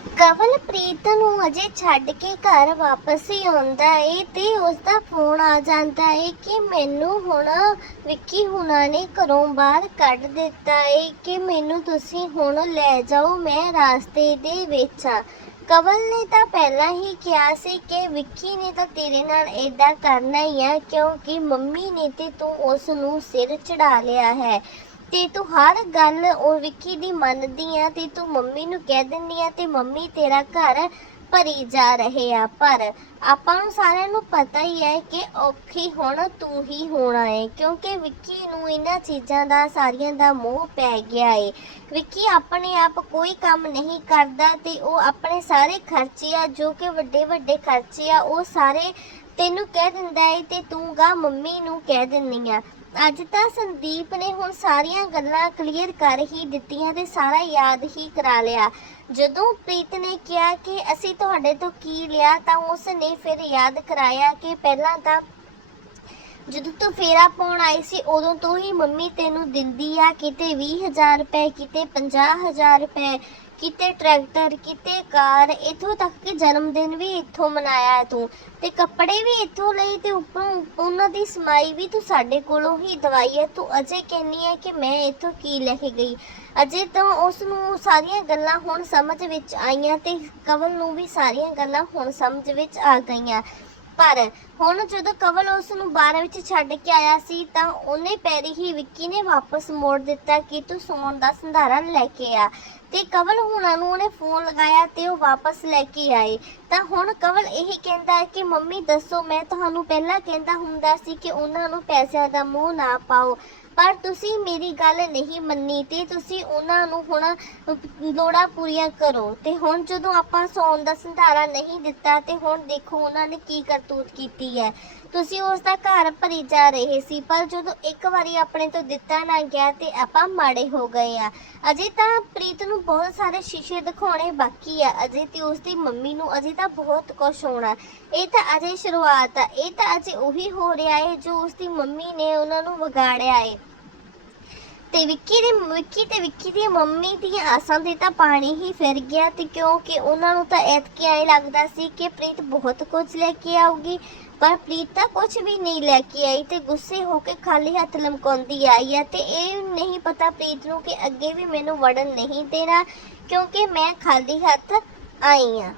ਕਵਲਪ੍ਰੀਤ ਨੂੰ ਅਜੇ ਛੱਡ ਕੇ ਘਰ ਵਾਪਸ ਹੀ ਆਉਂਦਾ ਏ ਤੇ ਉਸ ਦਾ ਫੋਨ ਆ ਜਾਂਦਾ ਏ ਕਿ ਮੈਨੂੰ ਹੁਣ ਵਿੱਕੀ ਹੁਣਾਂ ਨੇ ਘਰੋਂ ਬਾਹਰ ਕੱਢ ਦਿੱਤਾ ਏ ਕਿ ਮੈਨੂੰ ਤੁਸੀਂ ਹੁਣ ਲੈ ਜਾਓ, ਮੈਂ ਰਾਸਤੇ ਦੇ ਵਿੱਚ ਆ। ਕਵਲ ਨੇ ਤਾਂ ਪਹਿਲਾਂ ਹੀ ਕਿਹਾ ਸੀ ਕਿ ਵਿੱਕੀ ਨੇ ਤਾਂ ਤੇਰੇ ਨਾਲ ਏਦਾਂ ਕਰਨਾ ਹੀ ਆ ਕਿਉਂਕਿ ਮੰਮੀ ਨੇ ਤੇ ਤੂੰ ਉਸ ਨੂੰ ਸਿਰ ਚੜਾ ਲਿਆ ਹੈ। ਤੇ ਤੂੰ ਹਰ ਗੱਲ ਉਹ ਵਿੱਕੀ ਦੀ ਮੰਨਦੀ ਆ ਤੇ ਤੂੰ ਮੰਮੀ ਨੂੰ ਕਹਿ ਦਿੰਦੀ ਆ ਤੇ ਮੰਮੀ ਤੇਰਾ ਘਰ ਭਰੀ ਜਾ ਰਹੇ ਆ। ਪਰ ਆਪਾਂ ਨੂੰ ਸਾਰਿਆਂ ਨੂੰ ਪਤਾ ਹੀ ਹੈ ਕਿ ਔਖੀ ਹੁਣ ਤੂੰ ਹੀ ਹੋਣਾ ਹੈ ਕਿਉਂਕਿ ਵਿੱਕੀ ਨੂੰ ਇਹਨਾਂ ਚੀਜ਼ਾਂ ਦਾ, ਸਾਰੀਆਂ ਦਾ ਮੋਹ ਪੈ ਗਿਆ ਏ। ਵਿੱਕੀ ਆਪਣੇ ਆਪ ਕੋਈ ਕੰਮ ਨਹੀਂ ਕਰਦਾ ਤੇ ਉਹ ਆਪਣੇ ਸਾਰੇ ਖਰਚੇ ਆ, ਜੋ ਕਿ ਵੱਡੇ ਵੱਡੇ ਖਰਚੇ ਆ, ਉਹ ਸਾਰੇ ਤੈਨੂੰ ਕਹਿ ਦਿੰਦਾ ਏ ਤੇ ਤੂੰ ਗਾ ਮੰਮੀ ਨੂੰ ਕਹਿ ਦਿੰਦੀ ਆ। ਅੱਜ ਤਾਂ ਸੰਦੀਪ ਨੇ ਹੁਣ ਸਾਰੀਆਂ ਗੱਲਾਂ ਕਲੀਅਰ ਕਰ ਹੀ ਦਿੱਤੀਆਂ ਤੇ ਸਾਰਾ ਯਾਦ ਹੀ ਕਰਾ ਲਿਆ। ਜਦੋਂ ਪ੍ਰੀਤ ਨੇ ਕਿਹਾ ਕਿ ਅਸੀਂ ਤੁਹਾਡੇ ਤੋਂ ਕੀ ਲਿਆ ਤਾਂ ਉਸ ਨੇ ਫਿਰ ਯਾਦ ਕਰਾਇਆ ਕਿ ਪਹਿਲਾਂ ਤਾਂ ਜਦੋਂ ਤੂੰ ਫੇਰਾ ਪਾਉਣ ਆਈ ਸੀ, ਉਦੋਂ ਤੋਂ ਹੀ ਮੰਮੀ ਤੈਨੂੰ ਦਿੰਦੀ ਆ ਕਿਤੇ 20000 ਰੁਪਏ, ਕਿਤੇ 50000 ਰੁਪਏ, ਕਿਤੇ ਟਰੈਕਟਰ, ਕਿਤੇ ਕਾਰ, ਇਥੋਂ ਤੱਕ ਕਿ ਜਨਮ ਦਿਨ ਵੀ ਇੱਥੋਂ ਮਨਾਇਆ ਹੈ ਤੂੰ। ਤੇ ਕੱਪੜੇ ਵੀ ਇੱਥੋਂ ਲਈ ਤੇ ਉੱਪਰੋਂ ਉਹਨਾਂ ਦੀ ਸਮਾਈ ਵੀ ਤੂੰ ਸਾਡੇ ਕੋਲੋਂ ਹੀ ਦਵਾਈ ਹੈ। ਤੂੰ ਅਜੇ ਕਹਿੰਨੀ ਹੈ ਕਿ ਮੈਂ ਇੱਥੋਂ ਕੀ ਲੈ ਕੇ ਗਈ। ਅਜੇ ਤਾਂ ਉਸ ਨੂੰ ਸਾਰੀਆਂ ਗੱਲਾਂ ਹੁਣ ਸਮਝ ਵਿੱਚ ਆਈਆਂ ਤੇ ਕਵਲ ਨੂੰ ਵੀ ਸਾਰੀਆਂ ਗੱਲਾਂ ਹੁਣ ਸਮਝ ਵਿੱਚ ਆ ਗਈਆਂ। ਪਰ ਹੁਣ ਜਦੋਂ ਕਵਲ ਉਸ ਨੂੰ ਬਾਰ ਵਿੱਚ ਛੱਡ ਕੇ ਆਇਆ ਸੀ, ਤਾਂ ਉਹਨੇ ਪੈਰੀ ਹੀ ਵਿੱਕੀ ਨੇ ਵਾਪਸ ਮੋੜ ਦਿੱਤਾ ਕਿ ਤੂੰ ਸੌਣ ਦਾ ਸੰਧਾਰਾ ਲੈ ਕੇ ਆ। ਤੇ ਕਵਲ ਹੁਣਾਂ ਨੂੰ ਉਹਨੇ ਫੋਨ ਲਗਾਇਆ ਤੇ ਉਹ ਵਾਪਸ ਲੈ ਕੇ ਆਏ। ਤਾਂ ਹੁਣ ਕਵਲ ਇਹ ਕਹਿੰਦਾ ਹੈ ਕਿ, ਮੰਮੀ, ਦੱਸੋ, ਮੈਂ ਤੁਹਾਨੂੰ ਪਹਿਲਾਂ ਕਹਿੰਦਾ ਹੁੰਦਾ ਸੀ ਕਿ ਉਹਨਾਂ ਨੂੰ ਪੈਸਿਆਂ ਦਾ ਮੂੰਹ ਨਾ ਪਾਓ। ਪਰ ਤੁਸੀਂ ਮੇਰੀ ਗੱਲ ਨਹੀਂ ਮੰਨੀ ਤੇ ਤੁਸੀਂ ਉਹਨਾਂ ਨੂੰ ਹੁਣ ਲੋੜਾਂ ਪੂਰੀਆਂ ਕਰੋ। ਤੇ ਹੁਣ ਜਦੋਂ ਆਪਾਂ ਸੌਣ ਦਾ ਸੰਧਾਰਾ ਨਹੀਂ ਦਿੱਤਾ ਤੇ ਹੁਣ ਦੇਖੋ ਉਹਨਾਂ ਨੇ ਕੀ ਕਰਤੂਤ ਕੀਤੀ ਹੈ। ਤੁਸੀਂ ਉਸ ਦਾ ਘਰ ਭਰੀ ਜਾ ਰਹੇ ਸੀ, ਪਰ ਜਦੋਂ ਇੱਕ ਵਾਰੀ ਆਪਣੇ ਤੋਂ ਦਿੱਤਾ ਨਾ ਗਿਆ ਤੇ ਆਪਾਂ ਮਾੜੇ ਹੋ ਗਏ ਆ। ਅਜੇ ਤਾਂ ਪ੍ਰੀਤ ਨੂੰ ਬਹੁਤ ਸਾਰੇ ਸ਼ੀਸ਼ੇ ਦਿਖਾਉਣੇ ਬਾਕੀ ਆ। ਅਜੇ ਤੇ ਉਸ ਦੀ ਮੰਮੀ ਨੂੰ ਅਜੇ ਤਾਂ ਬਹੁਤ ਕੁਝ ਹੋਣਾ। ਇਹ ਤਾਂ ਅਜੇ ਸ਼ੁਰੂਆਤ ਆ। ਇਹ ਤਾਂ ਅਜੇ ਉਹੀ ਹੋ ਰਿਹਾ ਹੈ ਜੋ ਉਸ ਦੀ ਮੰਮੀ ਨੇ ਉਹਨਾਂ ਨੂੰ ਵਿਗਾੜਿਆ ਹੈ। ਤੇ ਵਿੱਕੀ ਦੇ, ਵਿੱਕੀ ਤੇ ਵਿੱਕੀ ਦੀ ਮੰਮੀ ਦੀਆਂ ਆਸਾਂ ਤੇ ਤਾਂ ਪਾਣੀ ਹੀ ਫਿਰ ਗਿਆ ਤੇ ਕਿਉਂਕਿ ਉਹਨਾਂ ਨੂੰ ਤਾਂ ਐਤਕੀ ਆਏ ਲੱਗਦਾ ਸੀ ਕਿ ਪ੍ਰੀਤ ਬਹੁਤ ਕੁਝ ਲੈ ਕੇ ਆਊਗੀ, ਪਰ ਪ੍ਰੀਤ ਤਾਂ ਕੁਝ ਵੀ ਨਹੀਂ ਲੈ ਕੇ ਆਈ ਤੇ ਗੁੱਸੇ ਹੋ ਕੇ ਖਾਲੀ ਹੱਥ ਲਮਕਾਉਂਦੀ ਆਈ ਆ ਤੇ ਇਹ ਨਹੀਂ ਪਤਾ ਪ੍ਰੀਤ ਨੂੰ ਕਿ ਅੱਗੇ ਵੀ ਮੈਨੂੰ ਵੜਨ ਨਹੀਂ ਦੇਣਾ ਕਿਉਂਕਿ ਮੈਂ ਖਾਲੀ ਹੱਥ ਆਈ ਹਾਂ